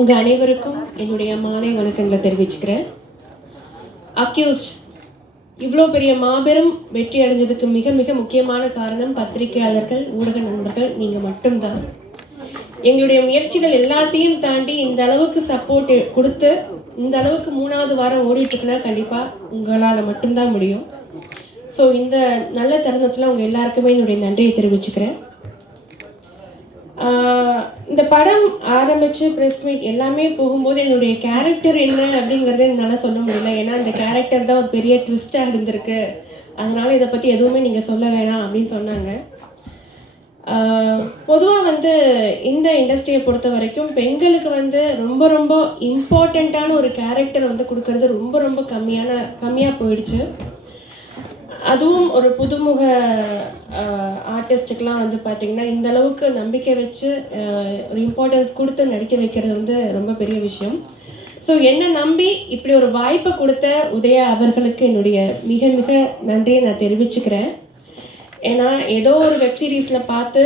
உங்கள் அனைவருக்கும் என்னுடைய மாலை வணக்கங்களை தெரிவிச்சுக்கிறேன். அக்யூஸ்ட் இவ்வளோ பெரிய மாபெரும் வெற்றி அடைஞ்சதுக்கு மிக மிக முக்கியமான காரணம் பத்திரிகையாளர்கள், ஊடக நண்பர்கள், நீங்கள் மட்டும்தான். எங்களுடைய முயற்சிகள் எல்லாத்தையும் தாண்டி இந்த அளவுக்கு சப்போர்ட் கொடுத்து இந்த அளவுக்கு 3வது வாரம் ஓடிட்டுருக்குன்னா கண்டிப்பாக உங்களால் மட்டும்தான் முடியும். ஸோ இந்த நல்ல தருணத்தில் உங்கள் எல்லாருக்குமே என்னுடைய நன்றியை தெரிவிச்சுக்கிறேன். இந்த படம் ஆரம்பித்து ப்ரெஸ் மீட் எல்லாமே போகும்போது என்னுடைய கேரக்டர் என்ன அப்படிங்கிறத என்னால் சொல்ல முடியல. ஏன்னா இந்த கேரக்டர் தான் ஒரு பெரிய ட்விஸ்ட்டாக இருந்திருக்கு, அதனால் இதை பற்றி எதுவுமே நீங்கள் சொல்ல வேணாம் அப்படின்னு சொன்னாங்க. பொதுவாக இந்த இண்டஸ்ட்ரியை பொறுத்த வரைக்கும் பெண்களுக்கு ரொம்ப ரொம்ப இம்பார்ட்டண்ட்டான ஒரு கேரக்டர் கொடுக்கறது ரொம்ப ரொம்ப கம்மியாக போயிடுச்சு. அதுவும் ஒரு புதுமுக ஆர்டிஸ்ட்டுக்கெலாம் பார்த்திங்கன்னா இந்த அளவுக்கு நம்பிக்கை வச்சு ஒரு இம்பார்ட்டன்ஸ் கொடுத்து நடிக்க வைக்கிறது ரொம்ப பெரிய விஷயம். ஸோ என்னை நம்பி இப்படி ஒரு வாய்ப்பை கொடுத்த உதயா அவர்களுக்கு என்னுடைய மிக மிக நன்றியை நான் தெரிவிச்சுக்கிறேன். ஏன்னா ஏதோ ஒரு வெப்சீரிஸில் பார்த்து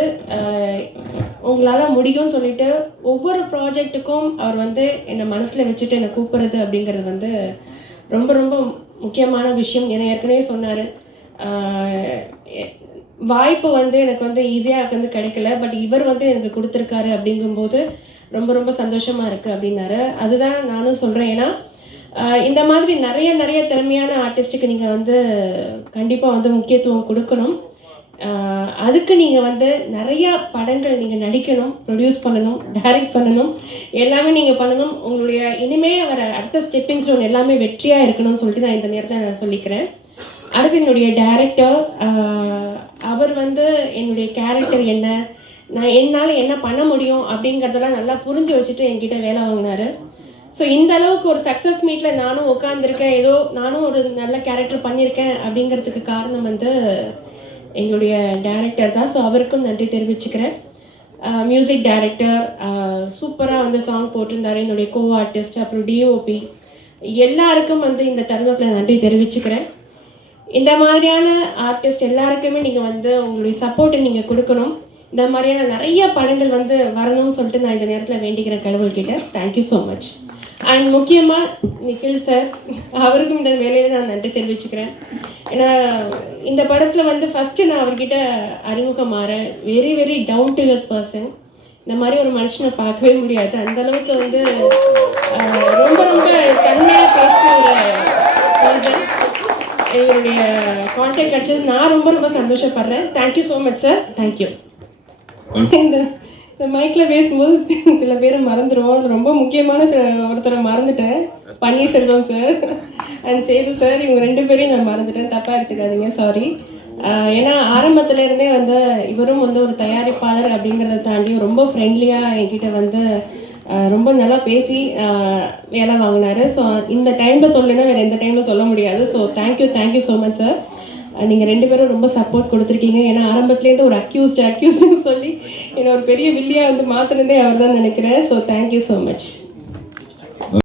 உங்களால் முடியும்னு சொல்லிட்டு ஒவ்வொரு ப்ராஜெக்ட்டுக்கும் அவர் என்னை மனசில் வச்சுட்டு என்னை கூப்பிட்றது அப்படிங்கிறது ரொம்ப ரொம்ப முக்கியமான விஷயம். ஏன்னா ஏற்கனவே சொன்னார், வாய்ப்பு எனக்கு ஈஸியாக கிடைக்கல, பட் இவர் எனக்கு கொடுத்துருக்காரு அப்படிங்கும்போது ரொம்ப ரொம்ப சந்தோஷமாக இருக்குது அப்படின்னாரு. அதுதான் நானும் சொல்கிறேன். ஏன்னா இந்த மாதிரி நிறைய திறமையான ஆர்டிஸ்ட்டுக்கு நீங்கள் கண்டிப்பாக முக்கியத்துவம் கொடுக்கணும். அதுக்கு நீங்கள் நிறையா படங்கள் நீங்கள் நடிக்கணும், ப்ரொடியூஸ் பண்ணணும், டைரக்ட் பண்ணணும், எல்லாமே நீங்கள் பண்ணணும். உங்களுடைய இனிமேல் வர அடுத்த ஸ்டெப்பிங் ஸ்டோன் எல்லாமே வெற்றியாக இருக்கணும்னு சொல்லிட்டு நான் இந்த நேரத்தில் நான் சொல்லிக்கிறேன். அடுத்து என்னுடைய டைரக்டர், அவர் என்னுடைய கேரக்டர் என்ன, நான் என்னால் என்ன பண்ண முடியும் அப்படிங்கிறதெல்லாம் நல்லா புரிஞ்சு வச்சுட்டு என்கிட்ட வேலை வாங்கினார். ஸோ இந்த அளவுக்கு ஒரு சக்ஸஸ் மீட்டில் நானும் உட்காந்துருக்கேன், ஏதோ நானும் ஒரு நல்ல கேரக்டர் பண்ணியிருக்கேன் அப்படிங்கிறதுக்கு காரணம் எங்களுடைய டைரக்டர் தான். ஸோ அவருக்கும் நன்றி தெரிவிச்சுக்கிறேன். மியூசிக் டைரக்டர் சூப்பராக சாங் போட்டிருந்தார். என்னுடைய கோ ஆர்டிஸ்ட், அப்புறம் டிஓபி, எல்லாருக்கும் இந்த தருணத்தில் நன்றி தெரிவிச்சுக்கிறேன். இந்த மாதிரியான ஆர்டிஸ்ட் எல்லாருக்குமே நீங்கள் உங்களுடைய சப்போர்ட்டை நீங்கள் கொடுக்கணும். இந்த மாதிரியான நிறைய படங்கள் வரணும்னு சொல்லிட்டு நான் இந்த நேரத்தில் வேண்டிக்கிறேன் கடவுள்கிட்ட. Thank you so much. அண்ட் முக்கியமாக நிக்கில் சார், அவருக்கும் இந்த வேலையில் நான் நன்றி தெரிவிச்சுக்கிறேன். ஏன்னா இந்த படத்தில் ஃபஸ்ட்டு நான் அவர்கிட்ட அறிமுகமாற very very down to earth person. இந்த மாதிரி ஒரு மனுஷனை பார்க்கவே முடியாது. அந்தளவுக்கு ரொம்ப ரொம்ப தன்மையாக பேசுகிற ஒரு பர்சன். இவருடைய கான்டாக்ட் கிடச்சது நான் ரொம்ப ரொம்ப சந்தோஷப்படுறேன். Thank you so much sir. Thank you. இந்த மைக்கில் பேசும்போது சில பேரை மறந்துடுவோம். அது ரொம்ப முக்கியமான ஒருத்தரை மறந்துட்டேன், Panneerselvam sir and Sethu sir. இவங்க 2 பேரையும் நான் மறந்துட்டேன், தப்பாக எடுத்துக்காதீங்க, சாரி. ஏன்னா ஆரம்பத்துலேருந்தே இவரும் ஒரு தயாரிப்பாளர் அப்படிங்கிறத தாண்டி ரொம்ப ஃப்ரெண்ட்லியாக என்கிட்ட ரொம்ப நல்லா பேசி வேலை வாங்கினார். ஸோ இந்த டைமில் சொல்லுன்னா வேறு எந்த டைமில் சொல்ல முடியாது. So thank you so much sir. நீங்கள் 2 பேரும் ரொம்ப சப்போர்ட் கொடுத்துருக்கீங்க. ஏன்னா ஆரம்பத்துலேருந்து ஒரு அக்யூஸ்ட்னு சொல்லி என்னை ஒரு பெரிய வில்லியாக மாற்றினதே அவர் தான் நினைக்கிறேன். So thank you so much.